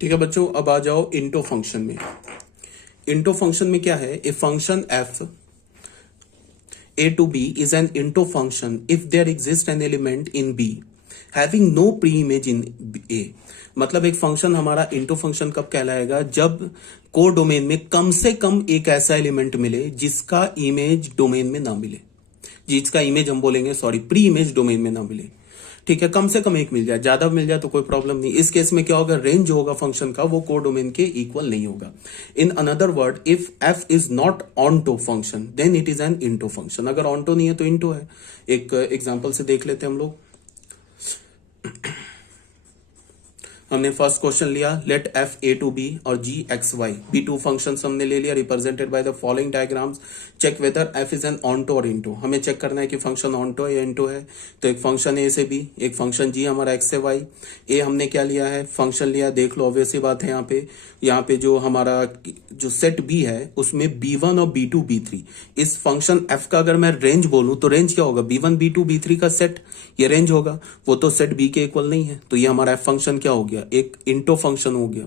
ठीक है बच्चों, अब आ जाओ इंटो फंक्शन में। इंटो फंक्शन में क्या है, a function F a to b is an into function if there exists an element in b having no pre-image in a। मतलब एक फंक्शन हमारा इंटो फंक्शन कब कहलाएगा, जब को डोमेन में कम से कम एक ऐसा एलिमेंट मिले जिसका इमेज डोमेन में ना मिले, जिसका इमेज हम बोलेंगे सॉरी प्री इमेज डोमेन में ना मिले। ठीक है, कम से कम एक मिल जाए, ज्यादा मिल जाए तो कोई प्रॉब्लम नहीं। इस केस में क्या होगा, रेंज जो होगा फंक्शन का वो कोडोमेन के इक्वल नहीं होगा। In another word, if F is not onto function then it is an into function. अगर ऑनटो नहीं है तो इंटो है। एक एग्जांपल से देख लेते हैं हम लोग। हमने फर्स्ट क्वेश्चन लिया, let F A to B और G X Y B to function हमने ले लिया represented by the following diagrams, check whether F is an onto और इंटो। हमें चेक करना है कि फंक्शन ऑनटो या इंटो है। तो एक फंक्शन ए से बी, एक फंक्शन जी हमारा एक्स से वाई। ए हमने क्या लिया है, फंक्शन लिया, देख लो ऑब्वियस ही बात है। यहाँ पे जो हमारा जो सेट बी है उसमें b1 और b2 b3, इस फंक्शन f का अगर मैं रेंज बोलूं तो रेंज क्या होगा, b1 b2 b3 का सेट, ये रेंज होगा। वो तो सेट b के इक्वल नहीं है, तो ये हमारा f फंक्शन क्या हो गया, एक इंटो फंक्शन हो गया।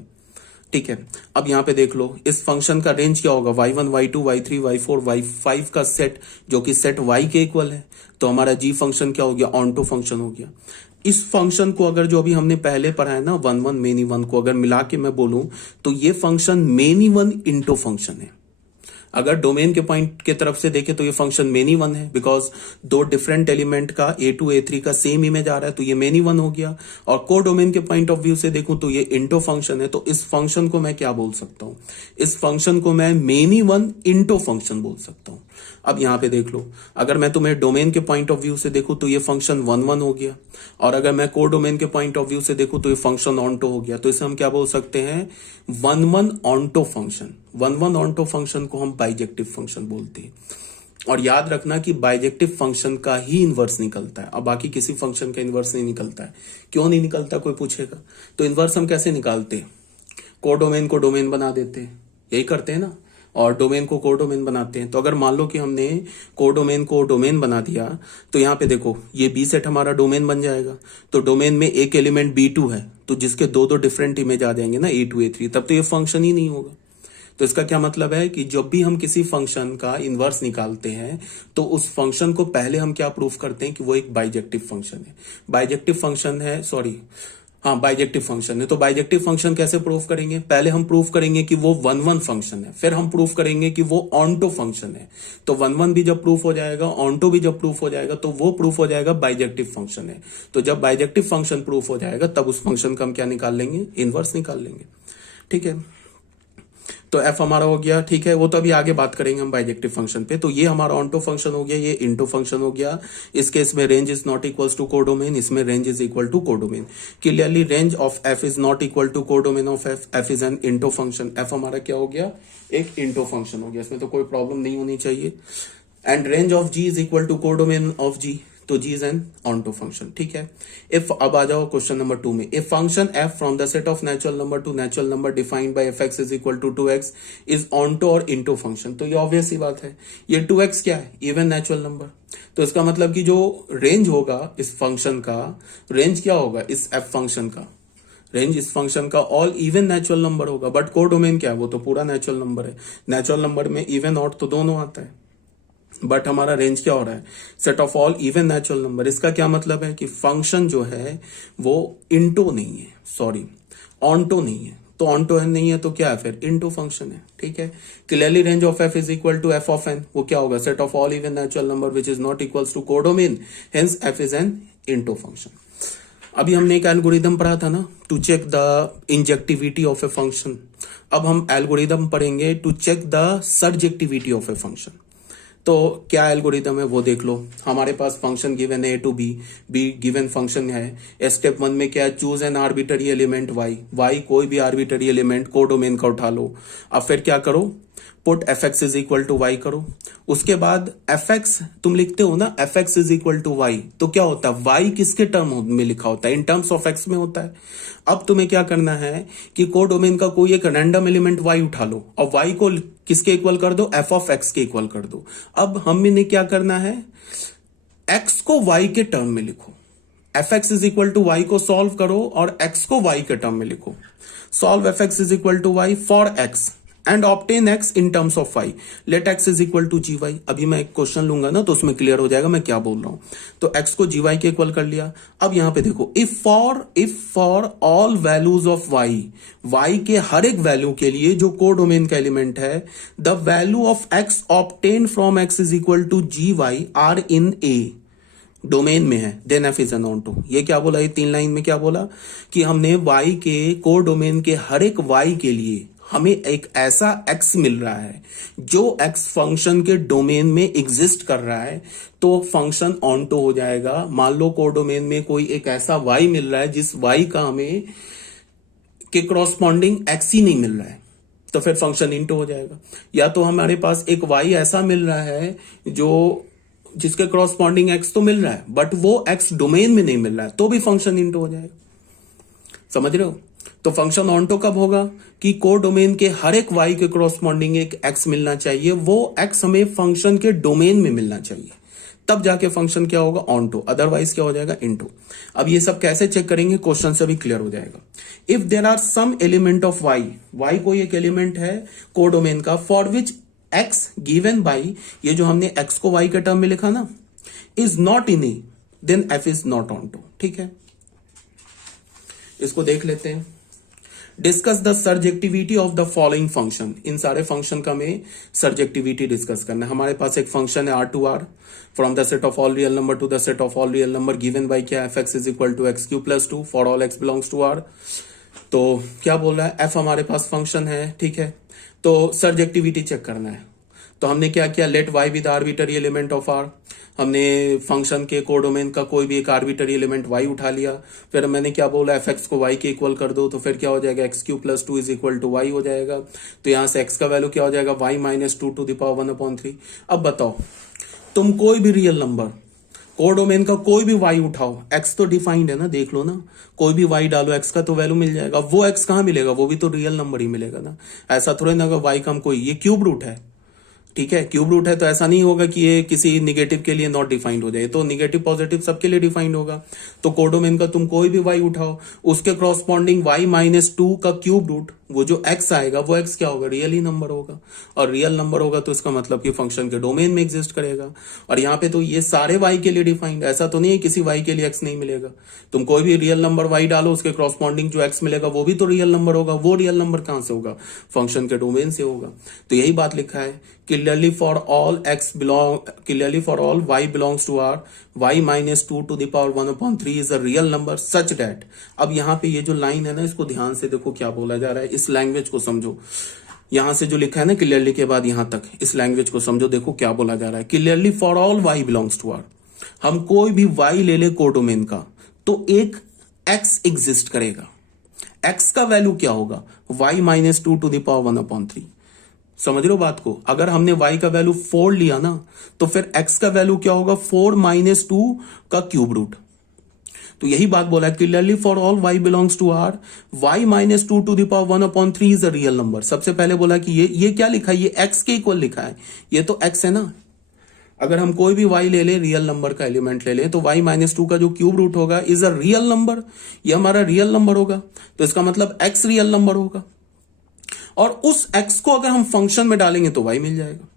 ठीक है, अब यहाँ पे देख लो इस फंक्शन का रेंज क्या होगा, y1 y2 y3 y4 y5 का सेट जो कि सेट y के इक्वल है। तो हमारा g फंक्शन क्या हो गया, ऑनटो फंक्शन हो गया। इस फंक्शन को अगर जो अभी हमने पहले पढ़ा है ना, वन वन मेनी वन को अगर मिला के मैं बोलूं तो ये function many one into function है। अगर डोमेन के पॉइंट के तरफ से देखें तो ये फंक्शन मेनी वन है, बिकॉज दो डिफरेंट एलिमेंट का A2 A3 का सेम इमेज आ रहा है, तो ये मेनी वन हो गया। और को डोमेन के पॉइंट ऑफ व्यू से देखूं तो ये इंटो फंक्शन है। तो इस फंक्शन को मैं क्या बोल सकता हूं, इस फंक्शन को मैं मेनी वन इंटो फंक्शन बोल सकता हूं। अब यहां पे देख लो, अगर मैं तुम्हें डोमेन के पॉइंट ऑफ व्यू से देखूं तो ये फंक्शन वन वन हो गया, और अगर मैं को डोमेन के पॉइंट ऑफ व्यू से देखूं तो ये फंक्शन ऑनटो हो गया। तो इसे हम क्या बोल सकते हैं, one one onto function. One one onto function को हम बाइजेक्टिव फंक्शन बोलते हैं। और याद रखना कि बाइजेक्टिव फंक्शन का ही इनवर्स निकलता है, अब बाकी किसी फंक्शन का इनवर्स नहीं निकलता है। क्यों नहीं निकलता, कोई पूछेगा। तो इनवर्स हम कैसे निकालते हैं, कोडोमेन को डोमेन बना देते हैं, यही करते हैं ना, और डोमेन को कोडोमेन बनाते हैं। तो अगर मान लो कि हमने कोडोमेन को डोमेन बना दिया तो यहाँ पे देखो ये बी सेट हमारा डोमेन बन जाएगा। तो डोमेन में एक एलिमेंट B2 है, तो जिसके दो दो डिफरेंट इमेज आ जाएंगे ना, A2 A3, तब तो ये फंक्शन ही नहीं होगा। तो इसका क्या मतलब है कि जब भी हम किसी फंक्शन का इनवर्स निकालते हैं तो उस फंक्शन को पहले हम क्या प्रूफ करते हैं कि वो एक बाइजेक्टिव फंक्शन है। बाइजेक्टिव फंक्शन है, सॉरी हाँ बाइजेक्टिव फंक्शन है। तो बाइजेक्टिव फंक्शन कैसे प्रूफ करेंगे, पहले हम प्रूफ करेंगे कि वो वन वन फंक्शन है, फिर हम प्रूफ करेंगे कि वो ऑनटो फंक्शन है। तो वन वन भी जब प्रूफ हो जाएगा, ऑनटो भी जब प्रूफ हो जाएगा, तो वो प्रूफ हो जाएगा बाइजेक्टिव फंक्शन है। तो जब बाइजेक्टिव फंक्शन प्रूफ हो जाएगा तब उस फंक्शन का हम क्या निकाल लेंगे, इनवर्स निकाल लेंगे। ठीक है, तो एफ हमारा हो गया। ठीक है, वो तो अभी आगे बात करेंगे हम बाइजेक्टिव फंक्शन पे। तो ये हमारा ऑनटो फंक्शन हो गया, ये इंटो फंक्शन हो गया। इस केस में range is not equals to codomain, इसमें range is equal to codomain. Clearly range of F is not equal to codomain of F, F is an into function. F हमारा क्या हो गया, एक इंटो फंक्शन हो गया, इसमें तो कोई प्रॉब्लम नहीं होनी चाहिए। And range of G is equal to codomain of G, तो G is an onto function. ठीक है, इफ अब आ जाओ क्वेश्चन नंबर 2 में, if function F from the set of natural number to natural number defined by F x is equal to 2x is onto और into function. तो ये obvious ही बात है, ये 2x क्या है, इवन नेचुरल नंबर। तो इसका मतलब कि जो रेंज होगा इस फंक्शन का, रेंज क्या होगा इस एफ फंक्शन का, रेंज इस फंक्शन का ऑल इवन नेचुरल नंबर होगा। बट को डोमेन क्या है, वो तो पूरा नेचुरल नंबर है। नेचुरल नंबर में इवन ऑड तो दोनों आता है, बट हमारा रेंज क्या हो रहा है, set of all even natural number. इसका क्या मतलब है कि फंक्शन जो है वो इंटो नहीं है, सॉरी ऑनटो नहीं है। तो ऑनटो नहीं है तो क्या है, फिर इंटो फंक्शन है। ठीक है, clearly range of F is equal to F of N, वो क्या होगा, set of all even natural number which is not equals to codomain, hence F is an into function. अभी हमने एक एल्गोरिदम पढ़ा था ना, to check the injectivity of a function. अब हम एल्गोरिदम पढ़ेंगे to check the surjectivity of a function. तो क्या एल्गोरिदम है वो देख लो। हमारे पास फंक्शन गिवन है A to B, B given function है। स्टेप 1 में क्या है, choose an arbitrary element y, कोई भी आर्बिटरी एलिमेंट को डोमेन का उठा लो। अब फिर क्या करो, put f x is equal to y करो। उसके बाद एफ एक्स तुम लिखते हो ना, f x is equal to y, तो क्या होता है, वाई किसके टर्म में लिखा होता है, इन टर्म्स ऑफ एक्स में होता है। अब तुम्हें क्या करना है कि को डोमेन का कोई एक रैंडम एलिमेंट वाई उठा लो और वाई को किसके इक्वल कर दो, एफ ऑफ एक्स के इक्वल कर दो। अब हमने क्या करना है, एक्स को वाई के टर्म में लिखो। F x is equal to y को सॉल्व करो और एक्स को वाई के टर्म में लिखो। Solve f x is equal to y for x and obtain x in terms of y, let x is equal to g y. अभी मैं एक क्वेश्चन लूंगा ना तो उसमें क्लियर हो जाएगा मैं क्या बोल रहा हूं। तो एक्स को जी वाई के इक्वल कर लिया। अब यहां पे देखो, if for all values of y, y के हर एक वैल्यू के लिए जो कोडोमेन का एलिमेंट है, the value of x obtain from x is equal to g y are in A, domain में है, then f is unknown to. ये क्या बोला, ये 3 लाइन में क्या बोला कि हमने वाई के कोडोमेन के हर एक वाई के लिए हमें एक ऐसा x मिल रहा है जो x फंक्शन के डोमेन में एग्जिस्ट कर रहा है, तो फंक्शन ऑनटो हो जाएगा। मान लो कोडोमेन में कोई एक ऐसा y मिल रहा है जिस y का हमें के क्रॉसपॉन्डिंग x ही नहीं मिल रहा है, तो फिर फंक्शन इंटो हो जाएगा। या तो हमारे पास एक y ऐसा मिल रहा है जो जिसके क्रॉसपॉन्डिंग x तो मिल रहा है बट वो x डोमेन में नहीं मिल रहा है, तो भी फंक्शन इंटो हो जाएगा। समझ रहे हो? तो फंक्शन ऑनटो कब होगा कि कोडोमेन के हर एक y के क्रॉसपॉन्डिंग एक x मिलना चाहिए, वो x हमें फंक्शन के डोमेन में मिलना चाहिए, तब जाके फंक्शन क्या होगा, ऑनटो, अदरवाइज क्या हो जाएगा, इनटू। अब ये सब कैसे चेक करेंगे, क्वेश्चन से भी क्लियर हो जाएगा। If there are some element of y कोई एक एलिमेंट है कोडोमेन का, for which x given by, ये जो हमने x को y के टर्म में लिखा ना, is not in A, then f is not onto. ठीक है, इसको देख लेते हैं। Discuss the surjectivity of the following function. इन सारे फंक्शन का हमें सर्जेक्टिविटी डिस्कस करना है। हमारे पास एक फंक्शन है R2R, from the set of all real number to the set of all real number, given by क्या, F x is equal to X cube plus 2 for all X belongs to R। तो क्या बोल रहा है, F हमारे पास function है, ठीक है, तो सर्जेक्टिविटी चेक करना है। तो हमने क्या किया, let y with arbitrary element of R, हमने फंक्शन के कोडोमेन का कोई भी एक आर्बिटरी एलिमेंट y उठा लिया। फिर मैंने क्या बोला, एफ एक्स को y के इक्वल कर दो, तो फिर क्या हो जाएगा, x cube plus 2 is equal to y हो जाएगा। तो यहां से x का वैल्यू क्या हो जाएगा, y minus 2 to the power 1/3। अब बताओ, तुम कोई भी रियल नंबर कोडोमेन का कोई भी y उठाओ, x तो डिफाइंड है ना, देख लो ना, कोई भी y डालो x का तो वैल्यू मिल जाएगा। वो x कहां मिलेगा, वो भी तो रियल नंबर ही मिलेगा ना। ऐसा थोड़ा ना y का हम कोई, ये क्यूब रूट है, ठीक है, क्यूब रूट है, तो ऐसा नहीं होगा कि ये किसी निगेटिव के लिए नॉट डिफाइंड हो जाए, तो निगेटिव पॉजिटिव सबके लिए डिफाइंड होगा। तो कोडोमेन का तुम कोई भी y उठाओ, उसके क्रॉसपॉन्डिंग y माइनस 2 का क्यूब रूट, वो जो x आएगा वो x क्या होगा, रियल ही नंबर होगा। और रियल नंबर होगा तो इसका मतलब कि फंक्शन के डोमेन में एग्जिस्ट करेगा। और यहाँ पे तो ये सारे y के लिए डिफाइंड, ऐसा तो नहीं है किसी y के लिए x नहीं मिलेगा। तुम कोई भी रियल नंबर y डालो, उसके क्रॉसपॉन्डिंग जो x मिलेगा वो भी तो रियल नंबर होगा। वो रियल नंबर कहां से होगा, फंक्शन के डोमेन से होगा। तो यही बात लिखा है, clearly for all y belongs to R, y minus 2 to the power 1/3 is a real number such that. अब यहाँ पे ये जो लाइन है ना, इसको ध्यान से देखो क्या बोला जा रहा है, इस लैंग्वेज को समझो। यहां से जो लिखा है ना क्लियरली के बाद यहां तक, इस लैंग्वेज को समझो, देखो क्या बोला जा रहा है। Clearly for all y belongs to R, हम कोई भी y ले ले कोडोमेन का, तो एक x एग्जिस्ट करेगा। x का वैल्यू क्या होगा, y minus 2 to the power 1/3। समझ लो बात को, अगर हमने y का वैल्यू 4 लिया ना, तो फिर x का वैल्यू क्या होगा, 4 माइनस 2 का क्यूब रूट। तो यही बात बोला है, clearly for all y belongs to R, y minus 2 to the power 1/3 is a real number. सबसे पहले बोला कि ये क्या लिखा है, ये x के इक्वल लिखा है, ये तो x है ना। अगर हम कोई भी y ले ले, रियल नंबर का एलिमेंट ले ले, तो y माइनस 2 का जो क्यूब रूट होगा इज अ रियल नंबर, ये हमारा रियल नंबर होगा। तो इसका मतलब x रियल नंबर होगा, और उस x को अगर हम फंक्शन में डालेंगे तो y मिल जाएगा।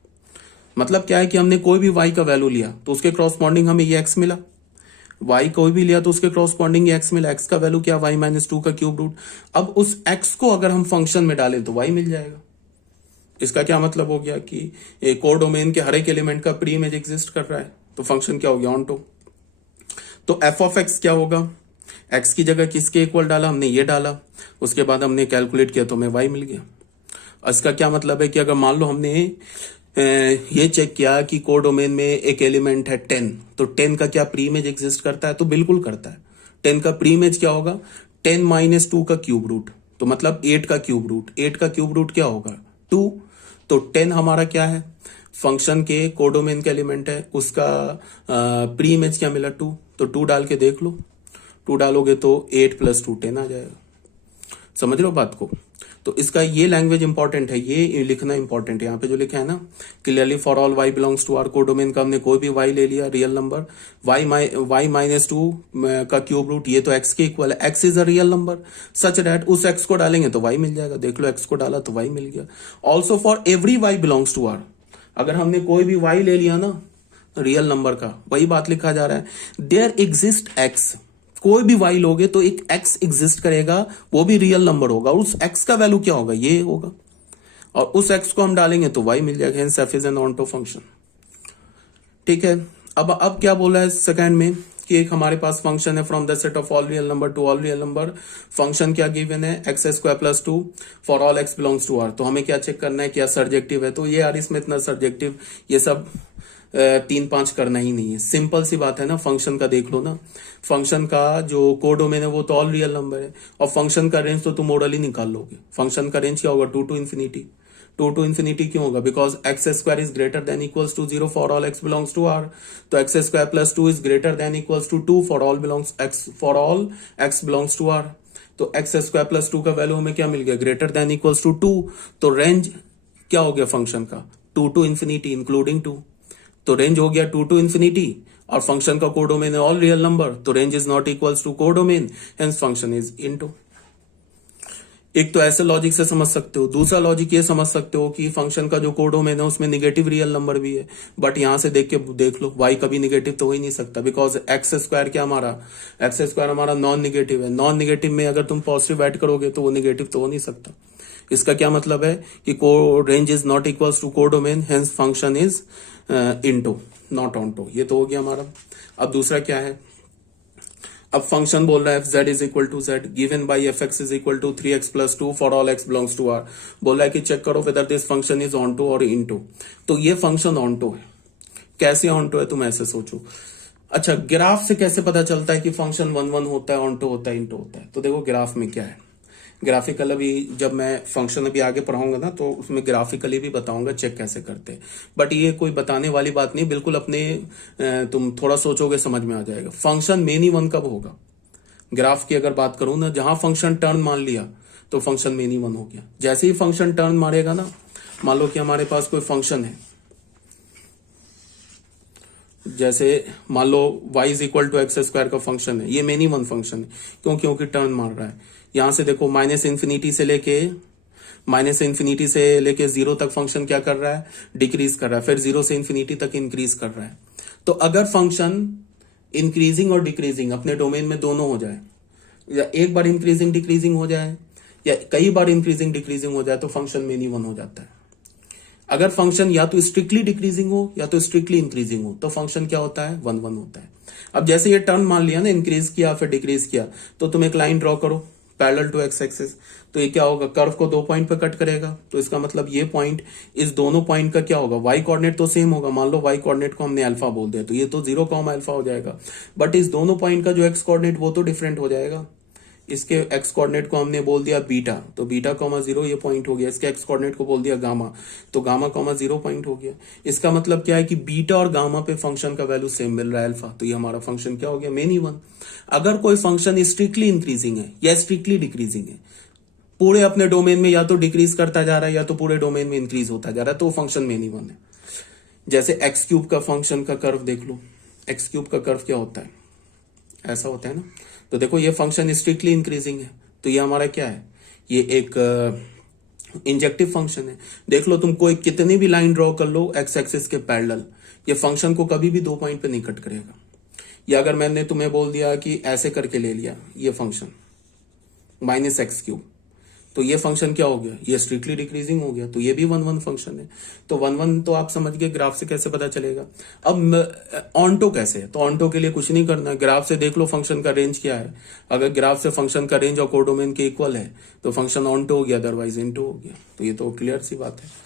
मतलब क्या है कि हमने कोई भी y का वैल्यू लिया तो उसके क्रॉसपॉन्डिंग हमें ये x मिला, y कोई भी लिया तो उसके क्रॉसपॉन्डिंग ये x मिला। x का वैल्यू क्या, y माइनस 2 का क्यूब रूट। अब उस x को अगर हम फंक्शन में डालें तो y मिल जाएगा। इसका क्या मतलब हो गया कि कोडोमेन के हर एक एलिमेंट का प्री इमेज एग्जिस्ट कर रहा है, तो फंक्शन क्या हो गया, ऑनटो। तो f ऑफ x क्या होगा, x की जगह किसके इक्वल डाला, हमने ये डाला, उसके बाद हमने कैलकुलेट किया तो हमें y मिल गया। इसका क्या मतलब है कि अगर मान लो हमने ये चेक किया कि कोडोमेन में एक एलिमेंट है 10, तो 10 का क्या प्री इमेज एग्जिस्ट करता है, तो बिल्कुल करता है। 10 का प्री इमेज क्या होगा, 10 माइनस 2 का क्यूब रूट, तो मतलब 8 का क्यूब रूट। 8 का क्यूब रूट क्या होगा, 2। तो 10 हमारा क्या है, फंक्शन के कोडोमेन का एलिमेंट है, उसका प्री इमेज क्या मिला, 2। तो 2 डाल के देख लो, 2 डालोगे तो 8 प्लस 2 10 आ जाएगा। समझ लो बात को। तो इसका ये लैंग्वेज इंपॉर्टेंट है, ये लिखना इंपॉर्टेंट है। यहाँ पे जो लिखा है ना, clearly for all y belongs to R codomain का हमने कोई भी y ले लिया real number, y minus two का क्यूब रूट, ये तो x के इक्वल है, x is a real number such that उस x को डालेंगे तो y मिल जाएगा। देख लो x को डाला तो y मिल गया। Also for every y belongs to R, अगर हमने कोई भी y ले लिया ना रियल नंबर का, वही बात लिखा जा रहा है, देयर एग्जिस्ट x, कोई भी y लोगे तो एक x एग्जिस्ट करेगा, वो भी रियल नंबर होगा, और उस x का वैल्यू क्या होगा, ये होगा, और उस x को हम डालेंगे तो y मिल जाएगा। Hence f is an onto function. ठीक है, अब क्या बोला है सेकंड में कि एक हमारे पास फंक्शन है from the set of all real number to all real number, function क्या गिवन है, x square plus 2 for all x belongs to R. तो हमें क्या चेक करना है, क्या सर्जेक्टिव है। तो ये यार इसमें इतना सर्जेक्टिव ये सब 3-5 करना ही नहीं है, सिंपल सी बात है ना। फंक्शन का देख लो ना, फंक्शन का जो कोडोमेन है वो तो ऑल रियल नंबर है, और फंक्शन का रेंज तो तुम मॉडल ही निकाल लोगे। फंक्शन का रेंज क्या होगा, 2 to इन्फिनिटी। 2 to इन्फिनिटी क्यों होगा, because X square is greater than equals to 0 for all X belongs to R. तो X square plus 2 is greater than equals to 2 for all X belongs to R. तो X square plus 2 का value हमें क्या मिल गया, greater than equals to 2। तो range क्या हो गया फंक्शन का, 2 to इन्फिनिटी इंक्लूडिंग 2। तो रेंज हो गया 2 to इन्फिनिटी, और फंक्शन का कोडोमेन है ऑल रियल नंबर, तो range is not equals to codomain, hence function is into. एक तो ऐसे लॉजिक से समझ सकते हो, दूसरा लॉजिक ये समझ सकते हो कि फंक्शन का जो कोडोमेन है उसमें निगेटिव रियल नंबर भी है, बट यहां से देख लो y कभी निगेटिव तो हो ही नहीं सकता, बिकॉज एक्स स्क्वायर क्या हमारा, एक्स स्क्वायर हमारा नॉन निगेटिव है। नॉन निगेटिव में अगर तुम पॉजिटिव ऐड करोगे तो वो निगेटिव तो हो नहीं सकता। इसका क्या मतलब है कि range is not equals to codomain, hence function is into not onto. ये तो हो गया हमारा। अब दूसरा क्या है, अब फंक्शन बोल रहा है z is equal to z given by f x is equal to 3x plus 2 for all x belongs to R. बोल रहा है कि चेक करो whether this function is onto और इनटू। तो ये फंक्शन ऑनटू है। कैसे ऑनटू है, तुम ऐसे सोचो। अच्छा, ग्राफ से कैसे पता चलता है कि फंक्शन 1 होता है, ऑनटू होता है, इनटू होता है। तो देखो ग्राफ में क्या है, ग्राफिकल अभी जब मैं फंक्शन अभी आगे पढ़ाऊंगा ना तो उसमें ग्राफिकली भी बताऊंगा चेक कैसे करते हैं, बट ये कोई बताने वाली बात नहीं, बिल्कुल अपने तुम थोड़ा सोचोगे समझ में आ जाएगा। फंक्शन मेन ही 1 कब होगा, ग्राफ की अगर बात करूं ना, जहां फंक्शन टर्न मान लिया तो फंक्शन मेन ही 1 हो गया। जैसे ही फंक्शन टर्न मारेगा ना, मान लो कि हमारे पास कोई फंक्शन है, जैसे मान लो y is equal to x square का फंक्शन है, ये मेन ही 1 फंक्शन है। क्यों, क्योंकि टर्न मार रहा है। यहां से देखो माइनस इन्फिनिटी से लेके 0 तक फंक्शन क्या कर रहा है, डिक्रीज कर रहा है, फिर 0 से इन्फिनिटी तक इंक्रीज कर रहा है। तो अगर फंक्शन इंक्रीजिंग और डिक्रीजिंग अपने डोमेन में दोनों हो जाए, या एक बार इंक्रीजिंग डिक्रीजिंग हो जाए, या कई बार इंक्रीजिंग डिक्रीजिंग हो जाए, तो फंक्शन मेन ही 1 हो जाता है। अगर फंक्शन या तो स्ट्रिक्टली डिक्रीजिंग हो या तो स्ट्रिक्टली इंक्रीजिंग हो, तो फंक्शन क्या होता है, 1 होता है। अब जैसे ये टर्न मान लिया ना, इंक्रीज किया फिर डिक्रीज किया, तो तुम एक लाइन ड्रॉ करो पैरेलल टू एक्स एक्सिस। तो ये क्या होगा, कर्व को 2 पॉइंट पे कट करेगा। तो इसका मतलब ये पॉइंट, इस दोनों पॉइंट का क्या होगा, वाई कोऑर्डिनेट तो सेम होगा। मान लो वाई कोऑर्डिनेट को हमने अल्फा बोल दिया, तो ये तो 0 अल्फा हो जाएगा, बट इस दोनों पॉइंट का जो एक्स कोऑर्डिनेट वो तो डिफरेंट हो जाएगा। इसके एक्स कोऑर्डिनेट को हमने बोल दिया बीटा, तो बीटा कॉमा 0 ये पॉइंट हो गया। इसके एक्स कोऑर्डिनेट को बोल दिया गामा, तो गामा कॉमा 0 पॉइंट हो गया। इसका मतलब क्या है कि बीटा और गामा पे फंक्शन का वैल्यू सेम मिल रहा है अल्फा, तो ये हमारा फंक्शन क्या हो गया, मेन ही 1। अगर कोई फंक्शन स्ट्रिक्टली इंक्रीजिंग है या स्ट्रिक्टली डिक्रीजिंग है, पूरे अपने डोमेन में या तो डिक्रीज करता जा रहा है या तो पूरे डोमेन में इंक्रीज होता जा रहा है, तो फंक्शन मेन ही 1 है। जैसे एक्स क्यूब का फंक्शन का कर्व देख लो, एक्स क्यूब का कर्व क्या होता है, ऐसा होता है ना। तो देखो ये फंक्शन स्ट्रिक्टली इंक्रीजिंग है, तो ये हमारा क्या है, ये एक इंजेक्टिव फंक्शन है। देख लो तुम कोई कितनी भी लाइन ड्रॉ कर लो एक्स एक्सिस के पैरेलल, ये फंक्शन को कभी भी 2 पॉइंट पे नहीं कट करेगा। या अगर मैंने तुम्हें बोल दिया कि ऐसे करके ले लिया ये फंक्शन माइनस एक्स क्यूब, तो ये फंक्शन क्या हो गया, ये स्ट्रिक्टली डिक्रीजिंग हो गया, तो ये भी 1 फंक्शन है। तो 1 तो आप समझ गए, ग्राफ से कैसे पता चलेगा। अब ऑनटो कैसे है, तो ऑनटो के लिए कुछ नहीं करना है, ग्राफ से देख लो फंक्शन का रेंज क्या है। अगर ग्राफ से फंक्शन का रेंज और कोडोमेन के इक्वल है तो फंक्शन ऑनटो हो गया, अदरवाइज इनटू हो गया। तो ये तो क्लियर सी बात है।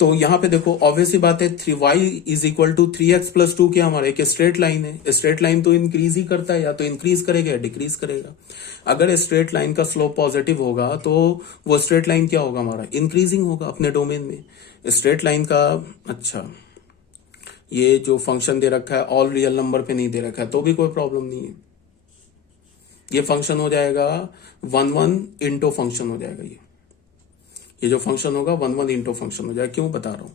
तो यहां पे देखो ऑब्वियस सी बात है, 3y is equal to 3x plus 2 क्या हमारा एक स्ट्रेट लाइन है। स्ट्रेट लाइन तो इंक्रीज ही करता है, या तो इंक्रीज करेगा या डिक्रीज करेगा। अगर स्ट्रेट लाइन का स्लोप पॉजिटिव होगा तो वो स्ट्रेट लाइन क्या होगा हमारा, इंक्रीजिंग होगा अपने डोमेन में। स्ट्रेट लाइन का, अच्छा ये जो फंक्शन दे रखा है ऑल रियल नंबर पे नहीं दे रखा है तो भी कोई प्रॉब्लम नहीं है। ये फंक्शन हो जाएगा 1 इंटो फंक्शन हो जाएगा ये, ये जो फंक्शन होगा 1 1 इंटू फंक्शन हो जाएगा। क्यों बता रहा हूं,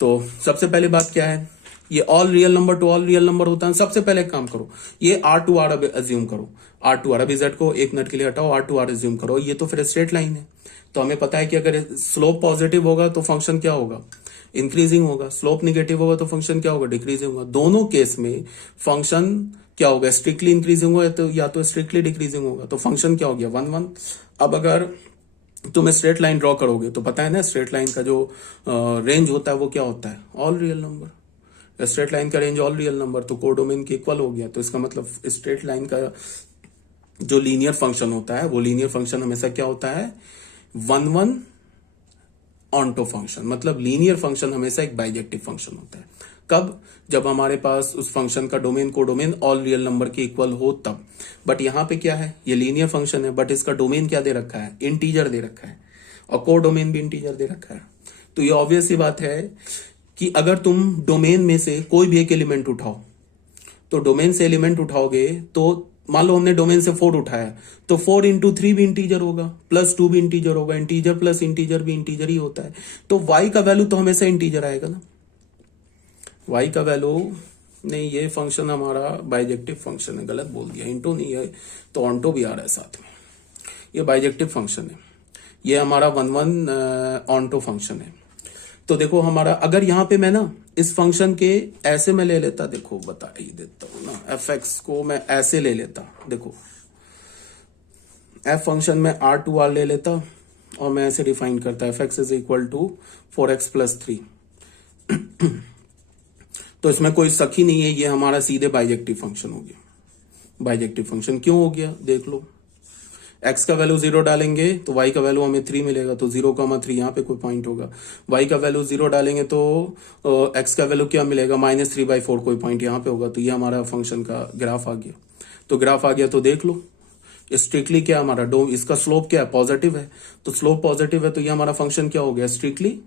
तो सबसे पहले बात क्या है, ये all real number to all real number होता है। सबसे पहले एक काम करो, ये आर टू आर अज्यूम करो, आर टू आर, अभी जेड को एक मिनट के लिए हटाओ, आर टू आर अज्यूम करो। ये तो फिर स्ट्रेट लाइन है, तो हमें पता है कि अगर स्लोप पॉजिटिव होगा तो फंक्शन क्या होगा, इंक्रीजिंग होगा, स्लोप निगेटिव होगा तो फंक्शन क्या होगा, डिक्रीजिंग होगा। दोनों केस में फंक्शन क्या होगा, स्ट्रिक्टली इंक्रीजिंग होगा या तो स्ट्रिक्टली डिक्रीजिंग होगा। तो फंक्शन क्या हो गया 1 1। अब अगर तुम स्ट्रेट लाइन ड्रॉ करोगे तो पता है ना स्ट्रेट लाइन का जो रेंज होता है वो क्या होता है, all real number. Straight line का रेंज ऑल रियल नंबर, तो कोडोमेन के इक्वल हो गया। तो इसका मतलब स्ट्रेट लाइन का जो लीनियर फंक्शन होता है वो लीनियर फंक्शन हमेशा क्या होता है, 1 1 ऑन्टो फंक्शन। मतलब लीनियर फंक्शन हमेशा एक बाइजेक्टिव फंक्शन होता है। कब, जब हमारे पास उस फंक्शन का domain codomain all real number के इक्वल हो तब। बट यहां पे क्या है, ये लीनियर फंक्शन है बट इसका डोमेन क्या दे रखा है, इंटीजर दे रखा है, और कोडोमेन भी इंटीजर दे रखा है। तो ये ऑब्वियस सी बात है कि अगर तुम डोमेन में से कोई भी एक एलिमेंट उठाओ, तो डोमेन से एलिमेंट उठाओगे तो मान लो हमने डोमेन से 4 उठाया, तो 4 इंटू 3 भी इंटीजर होगा, +2 भी इंटीजर होगा, इंटीजर प्लस इंटीजर भी इंटीजर ही होता है। तो y का वैल्यू तो हमेशा इंटीजर आएगा ना, y का वैल्यू नहीं, ये फंक्शन हमारा बाइजेक्टिव फंक्शन है, गलत बोल दिया, इंटो नहीं है तो ऑन्टो भी आ रहा है साथ में। ये बाइजेक्टिव फंक्शन है, ये हमारा 1 1 ऑन्टो फंक्शन है। तो देखो हमारा, अगर यहां पे मैं ना इस फंक्शन के ऐसे में ले लेता, देखो बता ही देता हूं ना, fx को मैं ऐसे ले लेता, देखो f फंक्शन में r2r ले लेता और मैं ऐसे डिफाइन करता fx is equal to 4x + 3। तो इसमें कोई शक ही नहीं है, ये हमारा सीधे बाइजेक्टिव फंक्शन हो गया। बाइजेक्टिव फंक्शन क्यों हो गया, देख लो, x का वैल्यू 0 डालेंगे तो y का वैल्यू हमें 3 मिलेगा, तो 0,3 यहाँ पे कोई पॉइंट होगा। y का वैल्यू 0 डालेंगे तो x का वैल्यू क्या मिलेगा, -3/4 कोई पॉइंट यहाँ पे होगा। तो ये हमारा फंक्शन का ग्राफ आ गया। तो ग्राफ आ गया तो देख लो, स्ट्रिक्टली क्या हमारा इसका स्लोप क्या है, पॉजिटिव है। तो स्लोप पॉजिटिव है तो ये हमारा फंक्शन क्या हो गया, स्ट्रिक्टली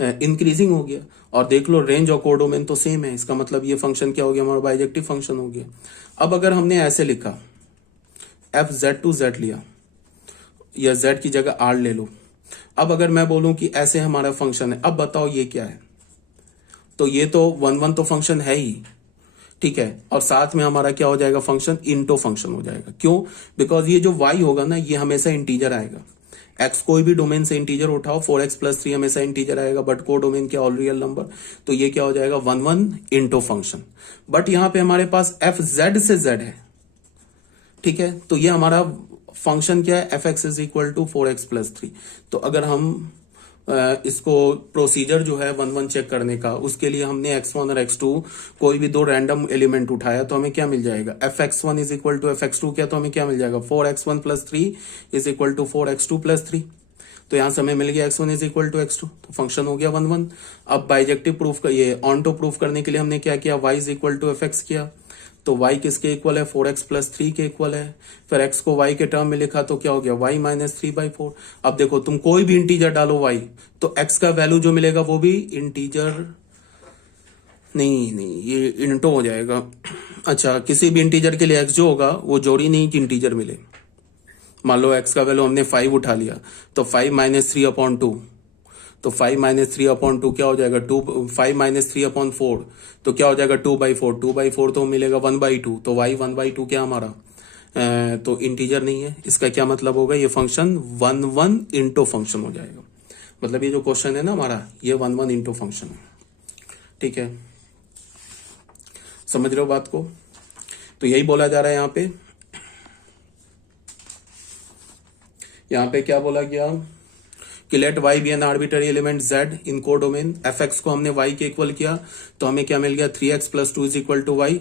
इंक्रीजिंग हो गया। और देख लो रेंज और कोडोमेन तो सेम है, इसका मतलब ये फंक्शन क्या हो गया, हमारा बाइजेक्टिव फंक्शन हो गया। अब अगर हमने ऐसे लिखा, f z टू z लिया, या z की जगह r ले लो। अब अगर मैं बोलूं कि ऐसे हमारा फंक्शन है, अब बताओ ये क्या है, तो ये तो 1 1 तो फंक्शन है ही, ठीक है, और साथ में हमारा क्या हो जाएगा, फंक्शन इंटो फंक्शन हो जाएगा। क्यों, बिकॉज ये जो y होगा ना, ये हमेशा इंटीजर आएगा। x कोई भी डोमेन से इंटीजर उठाओ, 4x + 3 हमेशा इंटीजर आएगा, बट को डोमेन क्या, ऑल रियल नंबर। तो ये क्या हो जाएगा, 1 1 इंटो फंक्शन। बट यहां पे हमारे पास f z से z है, ठीक है, तो ये हमारा फंक्शन क्या है, fx is equal to 4x + 3। तो अगर हम इसको प्रोसीजर जो है 1 1 चेक करने का, उसके लिए हमने x1 और x2 कोई भी 2 रैंडम एलिमेंट उठाया, तो हमें क्या मिल जाएगा, fx1 is equal to fx2 क्या, तो हमें क्या मिल जाएगा, 4x1 + 3 is equal to 4x2 + 3। तो यहां से हमें मिल गया x1 is equal to x2, तो फंक्शन हो गया 1 1। अब बाइजेक्टिव प्रूफ का, ये ऑन्टो प्रूफ करने के लिए हमने क्या किया, y is equal to fx किया। तो y किसके इक्वल है, 4x + 3 के इक्वल है। फिर x को y के टर्म में लिखा तो क्या हो गया, y - 3/4। अब देखो तुम कोई भी इंटीजर डालो y, तो x का वैल्यू जो मिलेगा वो भी इंटीजर नहीं, ये इंटो हो जाएगा। अच्छा, किसी भी इंटीजर के लिए x जो होगा वो जोड़ी नहीं कि इंटीजर मिले। मान लो x का वैल्यू हमने 5 उठा लिया, तो 5 - 3/2, तो 5 - 3/2 क्या हो जाएगा, 5 - 3/4 तो क्या हो जाएगा, 2/4। 2/4 तो मिलेगा 1/2, तो y 1/2 क्या हमारा, तो इंटीजर नहीं है। इसका क्या मतलब होगा, ये फंक्शन 1 1 इंटो फंक्शन हो जाएगा। मतलब ये जो क्वेश्चन है ना हमारा, ये 1 1 इंटो फंक्शन है, ठीक है, समझ रहे हो बात को। तो यही बोला जा रहा है यहाँ पे क्या बोला गया कि let y be an arbitrary element z in codomain. fx को हमने y के इक्वल किया तो हमें क्या मिल गया, 3x + 2 is equal to y।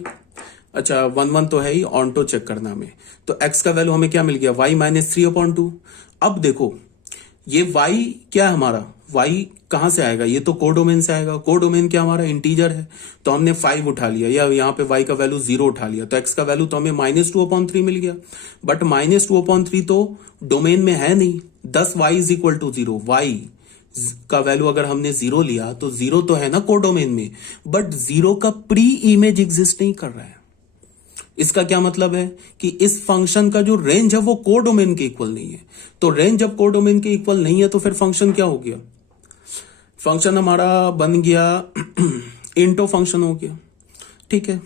अच्छा, 1 1 तो है ही, ऑन्टो चेक करना हमें। तो x का वैल्यू हमें क्या मिल गया, y - 3/2। अब देखो ये y क्या है हमारा, y कहां से आएगा, ये तो कोडोमेन से आएगा। कोडोमेन क्या हमारा, इंटीजर है, तो हमने 5 उठा लिया, या यहाँ पे y का वैल्यू 0 उठा लिया, तो x का वैल्यू तो हमें -2/3 मिल गया। बट -2/3 तो डोमेन में है नहीं, 10 y is equal to 0। y का वैल्यू अगर हमने 0 लिया तो 0 तो है ना कोडोमेन में, बट 0 का प्री इमेज एग्जिस्ट नहीं कर रहा है। इसका क्या मतलब है कि इस फंक्शन का जो रेंज है वो कोडोमेन के इक्वल नहीं है। तो रेंज जब कोडोमेन के इक्वल नहीं है तो फिर फंक्शन क्या हो गया, फंक्शन हमारा बन गया इंटो फंक्शन हो गया। ठीक है,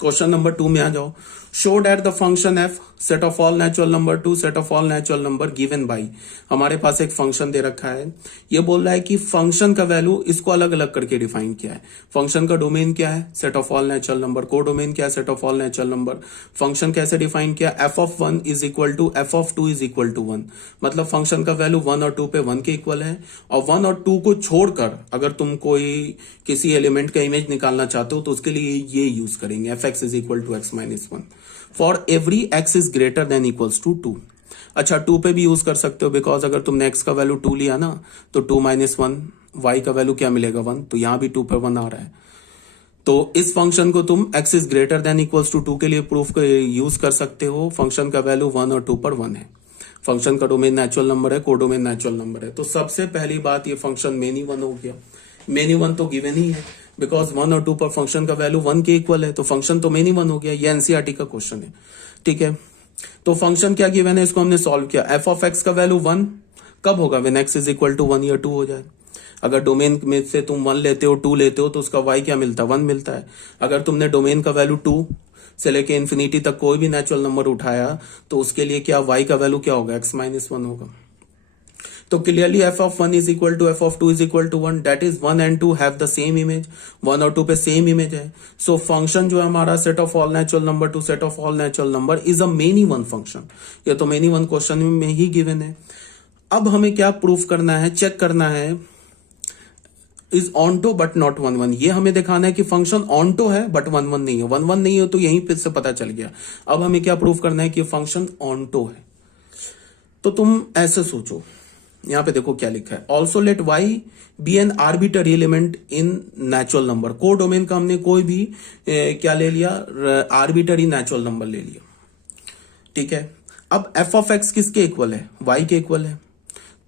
क्वेश्चन नंबर 2 में आ जाओ। Show that the function F set of all natural number to set of all natural number given by, हमारे पास एक फंक्शन दे रखा है। ये बोल रहा है कि फंक्शन का वैल्यू इसको अलग अलग करके डिफाइन किया है। फंक्शन का डोमेन क्या है, set of all natural number, codomain क्या है, set of all natural number. Function कैसे डिफाइन किया, f of 1 is equal to F of 2 is equal to 1, मतलब फंक्शन का वैल्यू 1 और 2 पे 1 के इक्वल है। और 1 और 2 को छोड़कर अगर तुम कोई किसी एलिमेंट का इमेज निकालना चाहते हो तो उसके लिए ये यूज करेंगे, f x is equal to x minus 1 for every x is greater than equals to 2। अच्छा, 2 पे भी यूज कर सकते हो, बिकॉज अगर तुमने एक्स का वैल्यू 2 लिया ना तो 2 माइनस 1, वाई का वैल्यू क्या मिलेगा 1, तो यहां भी 2 पे 1 आ रहा है। तो इस फंक्शन को तुम x is greater than equals to 2 के लिए प्रूफ यूज कर सकते हो। फंक्शन का वैल्यू 1 और 2 पर 1 है। फंक्शन का डोमेन नेचुरल नंबर है, कोडोमेन नेचुरल नंबर है। तो सबसे पहली बात, ये फंक्शन मेनी 1 हो गया। मेनी 1 तो गिवन ही है, बिकॉज 1 और 2 पर फंक्शन का वैल्यू 1 के इक्वल है, तो फंक्शन तो मेनी 1 हो गया। ये एनसीईआरटी का क्वेश्चन है। ठीक है, तो फंक्शन क्या गिवन है, इसको हमने सॉल्व किया। एफ ऑफ एक्स का वैल्यू 1 कब होगा, when x is equal to 1 या 2 हो जाए। अगर डोमेन में से तुम 1 लेते हो 2 लेते हो तो उसका y क्या मिलता है, 1 मिलता है। अगर तुमने डोमेन का वैल्यू 2 से लेके इन्फिनिटी तक कोई भी नेचुरल नंबर उठाया तो उसके लिए क्या y का वैल्यू क्या होगा, x माइनस 1 होगा। तो clearly f of 1 is equal to F of 2 is equal to 1, that is 1 and 2 have the same image. 1 और 2 पे सेम इमेज है। सो फंक्शन जो है हमारा set of all natural number to set of all natural number is a many 1 function. ये तो many 1 question में ही given है। अब हमें क्या प्रूफ करना है, चेक करना है, इज ऑनटो बट नॉट 1 1। ये हमें दिखाना है कि फंक्शन ऑनटो है बट 1 1 नहीं है। 1 1 नहीं है तो यहीं पे से पता चल गया। अब हमें क्या प्रूफ करना है कि फंक्शन ऑनटो है। तो तुम ऐसे सोचो, यहां पे देखो क्या लिखा है, also let y be an arbitrary element in natural number. Codomain का हमने कोई भी क्या ले लिया, आर्बिटरी नेचुरल नंबर ले लिया। ठीक है, अब एफ ऑफ एक्स किसके इक्वल है, वाई के इक्वल है।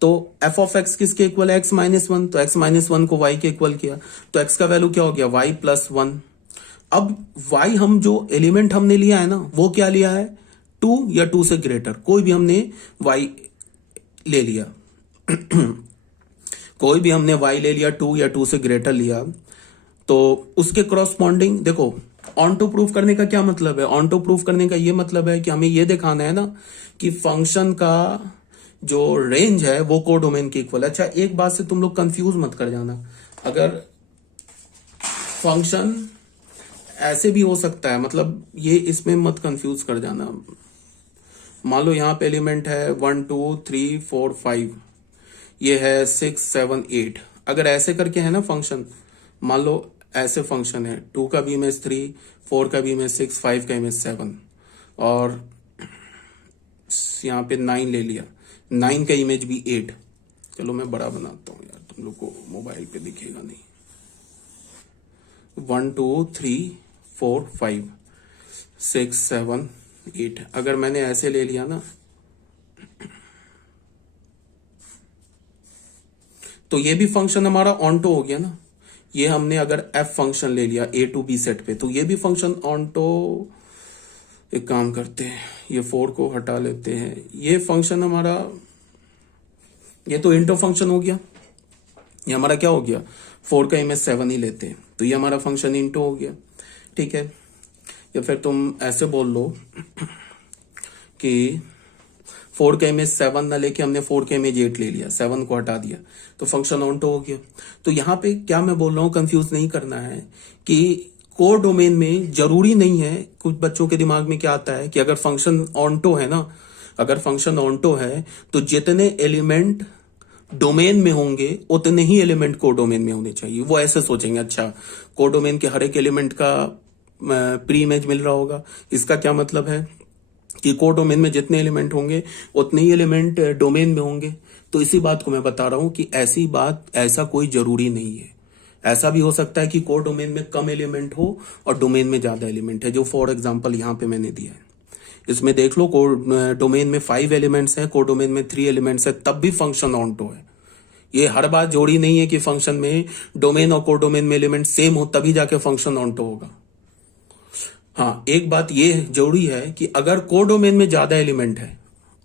तो एफ ऑफ एक्स किसके इक्वल है, एक्स माइनस 1, तो एक्स माइनस 1 को वाई के इक्वल किया तो एक्स का वैल्यू क्या हो गया, वाई प्लस 1। अब वाई हम जो एलिमेंट हमने लिया है ना वो क्या लिया है, 2 या 2 से ग्रेटर, कोई भी हमने वाई ले लिया कोई भी हमने y ले लिया 2 या 2 से ग्रेटर लिया तो उसके क्रॉसपॉन्डिंग देखो। ऑन टू प्रूफ करने का क्या मतलब है, ऑन टू प्रूफ करने का ये मतलब है कि हमें ये दिखाना है ना कि फंक्शन का जो रेंज है वो को डोमेन के इक्वल है। अच्छा, एक बात से तुम लोग कंफ्यूज मत कर जाना, अगर फंक्शन ऐसे भी हो सकता है, मतलब ये इसमें मत कंफ्यूज कर जाना। मान लो यहां पे एलिमेंट है 1 2 3 4 5, ये है 6 7 8। अगर ऐसे करके है ना फंक्शन, मान लो ऐसे फंक्शन है, 2 का भी इमेज 3, 4 का भी इमेज 6, 5 का इमेज 7 और यहाँ पे 9 ले लिया, 9 का इमेज भी 8। चलो मैं बड़ा बनाता हूँ यार, तुम लोग को मोबाइल पे दिखेगा नहीं। 1 2 3 4 5 6 7 8। अगर मैंने ऐसे ले लिया ना तो ये भी फंक्शन हमारा ऑनटो हो गया ना। ये हमने अगर एफ फंक्शन ले लिया ए टू बी सेट पे तो ये भी फंक्शन ऑनटो। एक काम करते हैं, ये 4 को हटा लेते हैं, ये फंक्शन हमारा, ये तो इंटो फंक्शन हो गया। ये हमारा क्या हो गया, 4 का इमेज 7 ही लेते हैं तो ये हमारा फंक्शन इंटो हो गया। ठीक है, या फिर तुम ऐसे बोल लो कि 4 का इमेज 7 ना लेके हमने 4 का इमेज 8 ले लिया, 7 को हटा दिया तो फंक्शन ऑनटो हो गया। तो यहां पे क्या मैं बोल रहा हूं, कंफ्यूज नहीं करना है कि को डोमेन में जरूरी नहीं है। कुछ बच्चों के दिमाग में क्या आता है कि अगर फंक्शन ऑनटो है ना, अगर फंक्शन ऑनटो है तो जितने एलिमेंट डोमेन में होंगे उतने ही एलिमेंट को डोमेन में होने चाहिए। वो ऐसे सोचेंगे, अच्छा को डोमेन के हर एक एलिमेंट का प्री इमेज मिल रहा होगा, इसका क्या मतलब है कि को डोमेन में जितने एलिमेंट होंगे उतने ही एलिमेंट डोमेन में होंगे। तो इसी बात को मैं बता रहा हूं कि ऐसी बात, ऐसा कोई जरूरी नहीं है। ऐसा भी हो सकता है कि को डोमेन में कम एलिमेंट हो और डोमेन में ज्यादा एलिमेंट है, जो फॉर एग्जांपल यहां पे मैंने दिया है। इसमें देख लो, को डोमेन में 5 एलिमेंट्स हैं, को डोमेन में 3 एलिमेंट्स है, तब भी फंक्शन ऑनटो है। ये हर बात जोड़ी नहीं है कि फंक्शन में डोमेन और को डोमेन में एलिमेंट सेम हो तभी जाके फंक्शन ऑनटो होगा। हाँ, एक बात ये जरूरी है कि अगर कोडोमेन में ज्यादा एलिमेंट है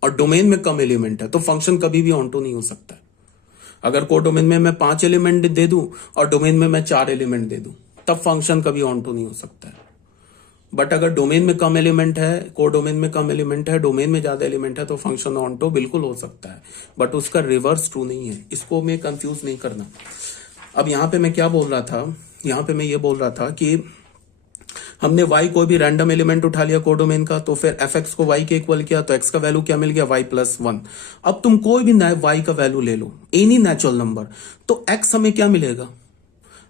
और डोमेन में कम एलिमेंट है तो फंक्शन कभी भी ऑन्टो नहीं हो सकता है। अगर कोडोमेन में मैं 5 एलिमेंट दे दूं और डोमेन में मैं 4 एलिमेंट दे दूं तब फंक्शन कभी ऑन्टो नहीं हो सकता है। बट अगर डोमेन में कम एलिमेंट है, कोडोमेन में कम एलिमेंट है, डोमेन में ज्यादा एलिमेंट है तो फंक्शन ऑन्टो बिल्कुल हो सकता है, बट उसका रिवर्स ट्रू नहीं है। इसको मैं कंफ्यूज नहीं करना। अब यहां पे मैं क्या बोल रहा था, यहां पे मैं ये बोल रहा था कि हमने y कोई भी रैंडम एलिमेंट उठा लिया कोडोमेन का, तो फिर fx को y के इक्वल किया तो x का वैल्यू क्या मिल गया, y+1। अब तुम कोई भी y का वैल्यू ले लो, एनी नेचुरल नंबर, तो x हमें क्या मिलेगा।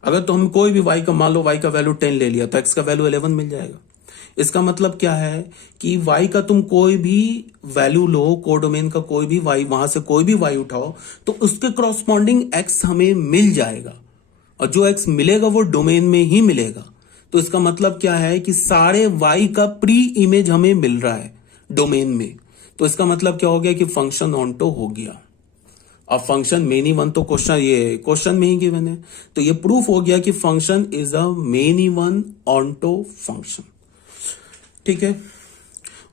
अगर तो हम कोई भी y का, मान लो y का वैल्यू 10 ले लिया तो x का वैल्यू 11 मिल जाएगा। इसका मतलब क्या है कि y का तुम कोई भी वैल्यू लो, कोडोमेन का कोई भी y, वहां से कोई भी y उठाओ तो उसके करस्पॉन्डिंग x हमें मिल जाएगा, और जो x मिलेगा वो डोमेन में ही मिलेगा। तो इसका मतलब क्या है कि सारे y का प्री इमेज हमें मिल रहा है डोमेन में। तो इसका मतलब क्या हो गया कि फंक्शन ऑन्टो हो गया। अब फंक्शन मेनी वन तो क्वेश्चन में ही गिवन है, तो ये प्रूफ हो गया कि function is a many one onto function. ठीक है।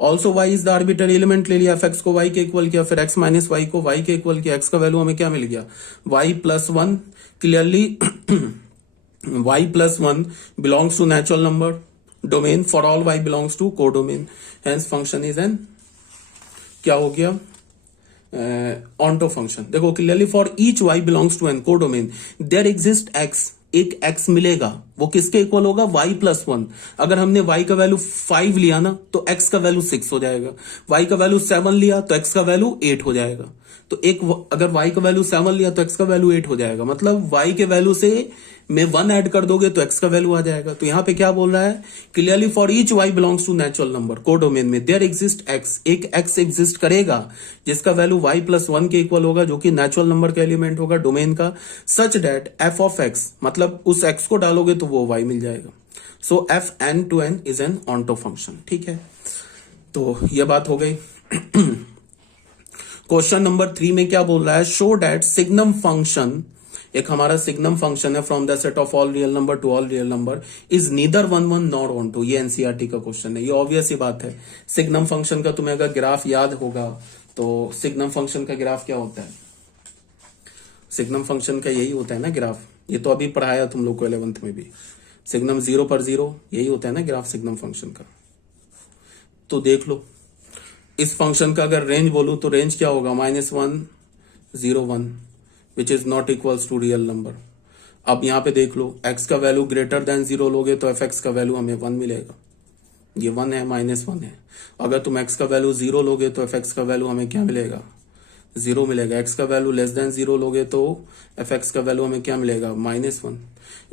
Also y is the arbitrary element ले लिया, fx को y के इक्वल किया, फिर x माइनस y को y के इक्वल किया, x का वैल्यू हमें क्या मिल गया, y+1। Clearly y+1 belongs to natural number domain for all y belongs to codomain, hence function is an क्या हो गया, ऑन्टो फंक्शन। देखो clearly, for each y belongs to N codomain there exist x, एक x मिलेगा, वो किसके equal होगा, y+1। अगर हमने y का वैल्यू 5 लिया ना तो x का वैल्यू 6 हो जाएगा, y का वैल्यू 7 लिया तो x का वैल्यू 8 हो जाएगा। तो अगर y का वैल्यू 7 लिया तो x का वैल्यू 8 हो जाएगा, मतलब y के वैल्यू से में 1 ऐड कर दोगे तो x का वैल्यू आ जाएगा। तो यहां पे क्या बोल रहा है, clearly for each y belongs to natural number codomain में देयर एग्जिस्ट x, एक x एग्जिस्ट करेगा जिसका वैल्यू y+1 के इक्वल होगा, जो कि नेचुरल नंबर का एलिमेंट होगा डोमेन का, such that f of x, मतलब उस x को डालोगे तो वो y मिल जाएगा। सो fn to n is an onto function. ठीक है, तो ये बात हो गई। क्वेश्चन नंबर 3 में क्या बोल रहा है, शो दैट सिग्नम फंक्शन, एक हमारा सिग्नम फंक्शन है from the set of all real number to all real number is neither 1 1 nor onto. ये एनसीईआरटी का क्वेश्चन है, ये ऑब्वियस ही बात है। सिग्नम फंक्शन का तुम्हें अगर ग्राफ याद होगा तो सिग्नम फंक्शन का ग्राफ क्या होता है, सिग्नम फंक्शन का यही होता है ना ग्राफ, ये तो अभी पढ़ाया तुम लोग को 11th में भी, सिग्नम 0 पर 0 यही होता है ना ग्राफ सिग्नम फंक्शन का। तो देख लो इस फंक्शन का अगर रेंज बोलूं तो रेंज क्या होगा, -1 0 1 which is not equals to real number. अब यहां पे देख लो x का वैल्यू ग्रेटर देन 0 लोगे तो fx का वैल्यू हमें 1 मिलेगा, ये 1 है -1 है। अगर तुम x का वैल्यू 0 लोगे तो fx का वैल्यू हमें क्या मिलेगा, 0 मिलेगा। x का वैल्यू लेस देन 0 लोगे तो fx का वैल्यू हमें क्या मिलेगा, -1।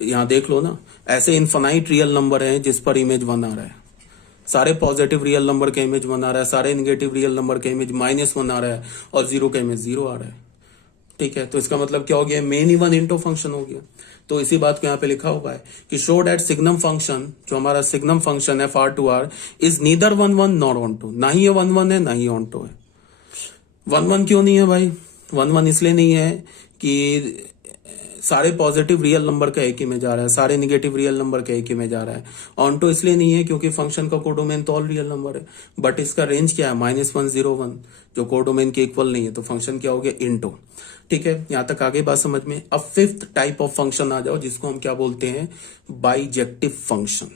यहां देख लो ना, ऐसे इन्फिनाइट रियल नंबर है जिस पर इमेज 1 आ रहा है, सारे पॉजिटिव रियल नंबर का इमेज 1 आ रहा है, सारे नेगेटिव रियल नंबर का इमेज -1 आ रहा है, और 0 का इमेज 0 आ रहा है। ठीक है, तो इसका मतलब क्या हो गया, मेनी वन इंटो फंक्शन हो गया। तो इसी बात को यहाँ पे लिखा हुआ है कि शो दैट सिग्नम फंक्शन, जो हमारा सिग्नम फंक्शन है f(r)(r) is neither 1 1 nor onto, ना ही ये 1 1 है ना ही ऑन्टो है। 1 1 क्यों नहीं है भाई, 1 1 इसलिए नहीं है कि सारे पॉजिटिव रियल नंबर का एक ही में जा रहा है, सारे नेगेटिव रियल नंबर का एक ही में जा रहा है। ऑन्टो इसलिए नहीं है क्योंकि फंक्शन का कोडोमेन तो ऑल रियल नंबर है, बट इसका रेंज क्या है, -1 0 1, जो कोडोमेन के इक्वल नहीं है, तो फंक्शन क्या हो गया, इंटो। ठीक है, यहां तक आगे बात समझ में। अब 5th टाइप ऑफ फंक्शन आ जाओ जिसको हम क्या बोलते हैं, बाइजेक्टिव फंक्शन।